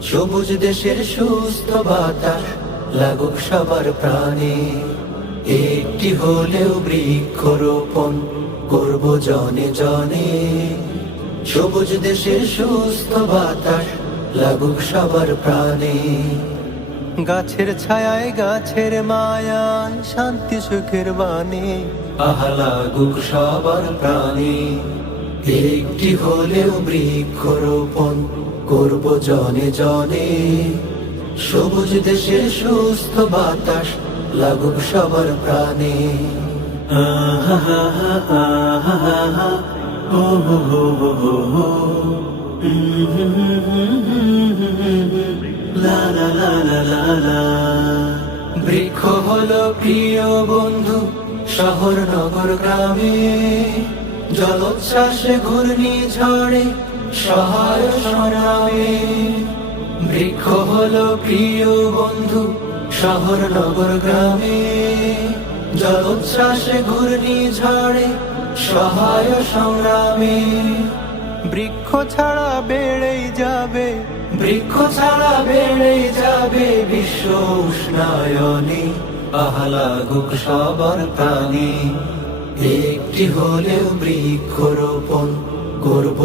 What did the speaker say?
সবুজ দেশের সুস্থ বাতাস লাগুক সবার প্রাণে। একটি হলেও বৃক্ষরোপণ করব জনে জনে। সবুজ দেশের সুস্থ বাতাস লাগুক সবার প্রাণে। গাছের ছায়ায় গাছের মায়ায় শান্তি সুখের বাণী আহা লাগুক সবার প্রাণে। একটি হলেও বৃক্ষরোপণ করব জনে জনে। সবুজ দেশের সুস্থ বাতাস লাগুক সবার প্রাণে। বৃক্ষ হল প্রিয় বন্ধু শহর, নগর, গ্রামে। জলোচ্ছ্বাসে ঘূর্ণি ঝড়ে সহায় সংগ্রামে বৃক্ষ হলো প্রিয় বন্ধু শহর নগর গ্রামে। জলোচ্ছ্বাসে ঘূর্ণি ঝড়ে সহায় সংগ্রামে। বৃক্ষ ছাড়া বেড়েই যাবে, বৃক্ষ ছাড়া বেড়েই যাবে বিশ্ব উষ্ণায়নে। আহলা আহলাগুক সবার প্রাণী, একটি হলেও বৃক্ষরোপণ করব